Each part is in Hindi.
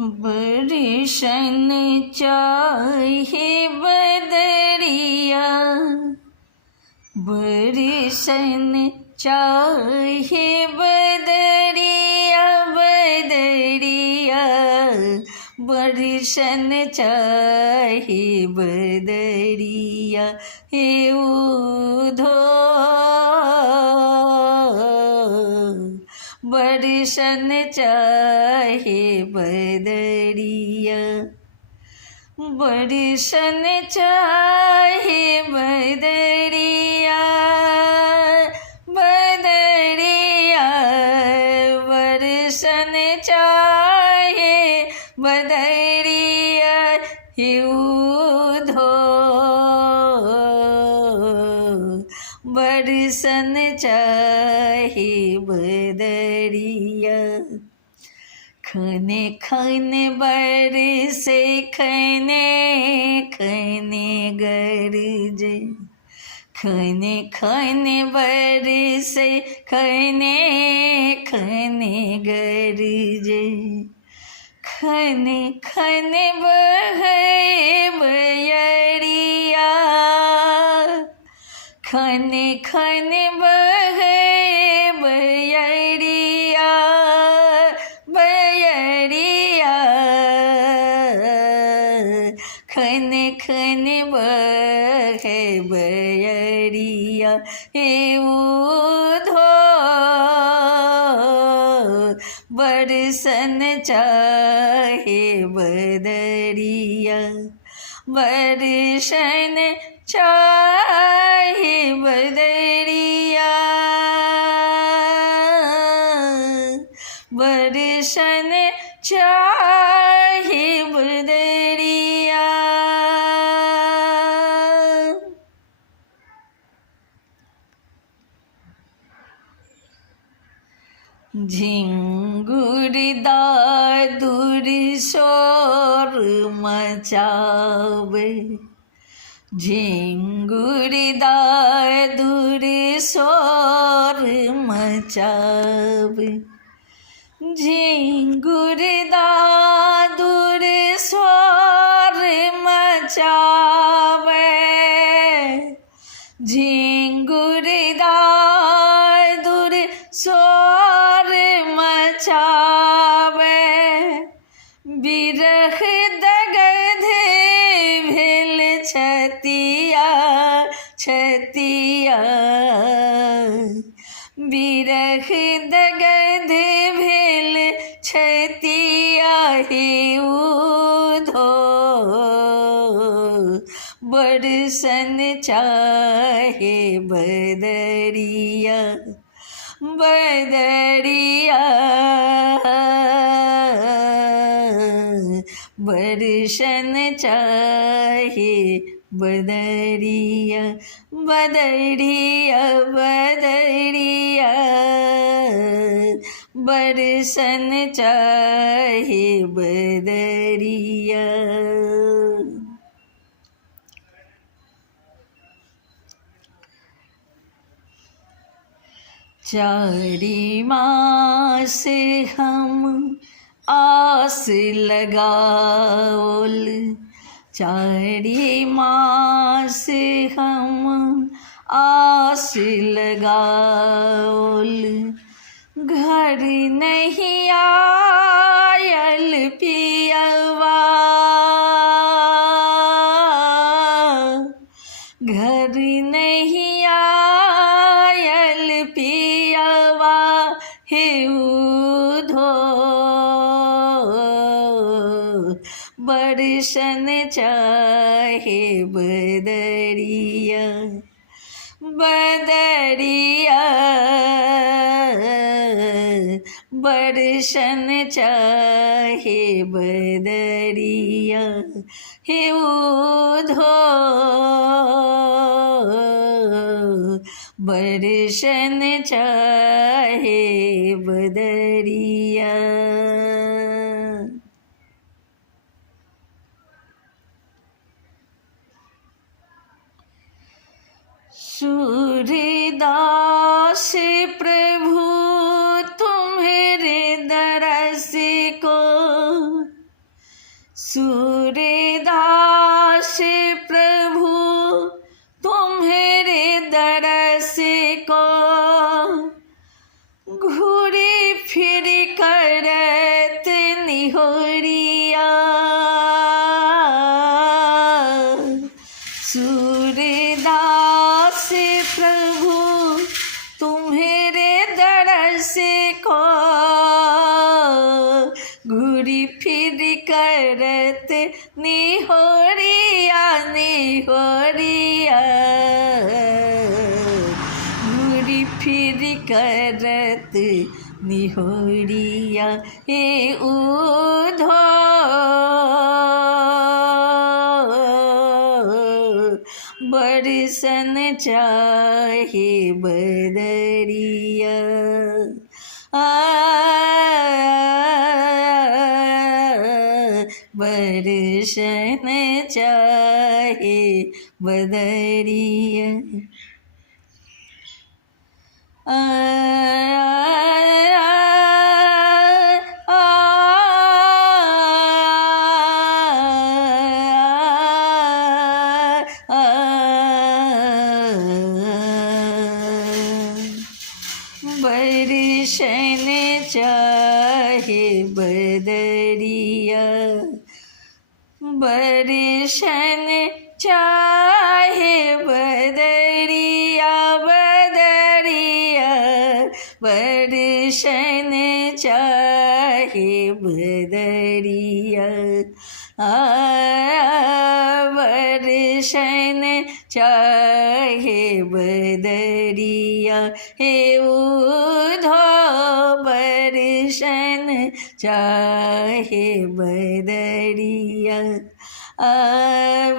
बरसन चाहे बदरिया, बरसन चाहे बदरिया, बदरिया बरसन चाहे बदरिया, हे उधो बरसन चाहे बदरिया, बरसन चाहे बदरिया, बदरिया बरसन चाहे बदरिया, हे उधो बरसन चाहे बदरिया। खने खने बरसे खने खने गरजे, खने खने बरसे खने खने गरजे, खने खने बहे बयरिया, खने खने बहे बयरिया, बयरिया खने खने बहे बयरिया, हे उधो बरसन चाहे बदरिया, बरसन चाहे बदरिया, बरसन चाहे बदरिया। झिंगुर दादुर शोर मचावे, झिंगुर दादुर शोर मचावे, झिंगुर दादुर शोर मचावे, झिंगुर दादुर शोर मचावे, बिरह दगधे भेल छतिया छतिया, बिरह दगधे भेल छतिया, हे उधो बरसन चाहे बदरिया, बदरिया बरसन चाहे बदरिया, बदरिया बदरिया बरसन चाहे बदरिया। चारी मास हम आस लगाओल, चारी मास हम आस लगाओल, घर नहीं आयल पियवा, घर नहीं आयल पियवा, हे उधो बरसन चाहे बदरिया, बदरिया बरसन चाहे बदरिया, हे उधो बरसन चाहे बदरिया। सूरदास प्रभु तुम्हारे दरस को सूरदास प्रभु तुम्हारे दरस को घूरी फिर करत निहोरिया। सूरदास प्रभु तुम्हारे दरस को घूरी फिर करत निहोरिया निहोरिया। घूरी फिर करत निहोरिया हे उधो बरसन चाहे बदरिया। बरसन चाहे बदरिया। बरसन चाहे बदरिया। बरसन चाहे बदरिया बदरिया। बरसन चाहे बदरिया। बरसन चाहे बदरिया हे उधो बरसन चाहे बदरिया।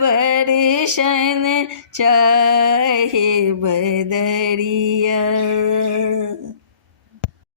बरसन चाहे बदरिया।